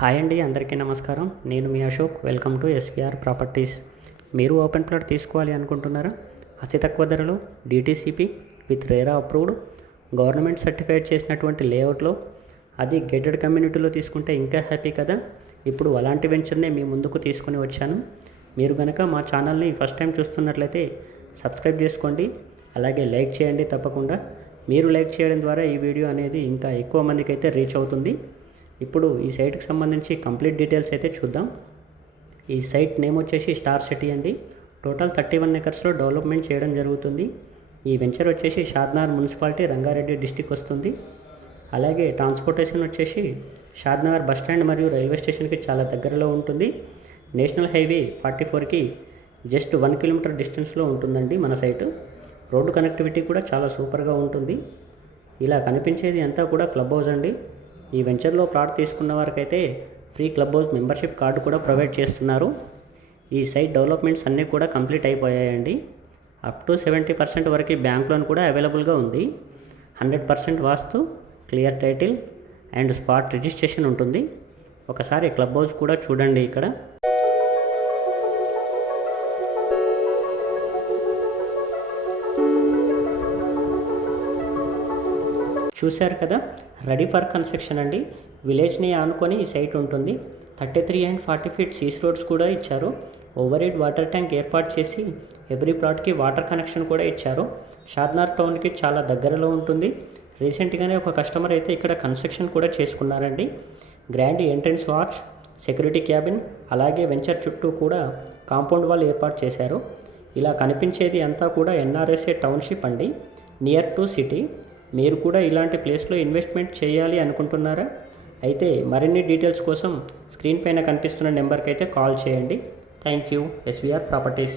Hi అండి, అందరికీ నమస్కారం. నేను మీ Ashok. Welcome to SVR properties. మీరు ఓపెన్ ప్లాట్ తీసుకోవాలి అనుకుంటున్నారా? అతి తక్కువ ధరలో DTCP with RERA approved government certified చేసినటువంటి లేఅవుట్లో, అది గేటెడ్ కమ్యూనిటీలో తీసుకుంటే ఇంకా హ్యాపీ కదా. ఇప్పుడు అలాంటి వెంచర్నే మీ ముందుకు తీసుకొని వచ్చాను. మీరు కనుక మా ఛానల్ని ఫస్ట్ టైం చూస్తున్నట్లయితే సబ్స్క్రైబ్ చేసుకోండి, అలాగే లైక్ చేయండి తప్పకుండా. మీరు లైక్ చేయడం ద్వారా ఈ వీడియో అనేది ఇంకా ఎక్కువ మందికి అయితే రీచ్ అవుతుంది. ఇప్పుడు ఈ సైట్కి సంబంధించి కంప్లీట్ డీటెయిల్స్ అయితే చూద్దాం. ఈ సైట్ నేమ్ వచ్చేసి స్టార్ సిటీ అండి. టోటల్ 31 ఎకర్స్లో డెవలప్మెంట్ చేయడం జరుగుతుంది. ఈ వెంచర్ వచ్చేసి షాద్నగర్ మున్సిపాలిటీ, రంగారెడ్డి డిస్టిక్ వస్తుంది. అలాగే ట్రాన్స్పోర్టేషన్ వచ్చేసి షాద్నగర్ బస్టాండ్ మరియు రైల్వే స్టేషన్కి చాలా దగ్గరలో ఉంటుంది. నేషనల్ హైవే 44కి జస్ట్ 1 కిలోమీటర్ డిస్టెన్స్లో ఉంటుందండి మన సైటు. రోడ్డు కనెక్టివిటీ కూడా చాలా సూపర్గా ఉంటుంది. ఇలా కనిపించేది అంతా కూడా క్లబ్ హౌస్ అండి. ఈ వెంచర్లో ప్లాట్ తీసుకున్న వారికైతే free club house membership card కూడా ప్రొవైడ్ చేస్తున్నారు. ఈ సైట్ డెవలప్మెంట్స్ అన్నీ కూడా కంప్లీట్ అయిపోయాయండి. అప్ టు 70% వరకు బ్యాంక్ లోన్ కూడా అవైలబుల్గా ఉంది. 100% vastu, clear title and spot registration ఉంటుంది. ఒకసారి క్లబ్ హౌస్ కూడా చూడండి. ఇక్కడ చూశారు కదా, రెడీ ఫర్ కన్స్ట్రక్షన్ అండి. విలేజ్ని ఆనుకొని ఈ సైట్ ఉంటుంది. 33 and 40 ఫీట్ సీస్ రోడ్స్ కూడా ఇచ్చారు. ఓవర్ హెడ్ వాటర్ ట్యాంక్ ఏర్పాటు చేసి ఎవ్రీ ప్లాట్కి వాటర్ కనెక్షన్ కూడా ఇచ్చారు. షాద్నగర్ టౌన్కి చాలా దగ్గరలో ఉంటుంది. రీసెంట్గానే ఒక కస్టమర్ అయితే ఇక్కడ కన్స్ట్రక్షన్ కూడా చేసుకున్నారండి. Grand entrance arch, security cabin, అలాగే వెంచర్ చుట్టూ కూడా కాంపౌండ్ వాల్ ఏర్పాటు చేశారు. ఇలా కనిపించేది అంతా కూడా ఎన్ఆర్ఎస్ఏ టౌన్షిప్ అండి, నియర్ టు సిటీ. మీరు కూడా ఇలాంటి ప్లేస్లో ఇన్వెస్ట్మెంట్ చేయాలి అనుకుంటున్నారా? అయితే మరిన్ని డీటెయిల్స్ కోసం స్క్రీన్ పైన కనిపిస్తున్న నెంబర్కి అయితే కాల్ చేయండి. Thank you. SVR properties.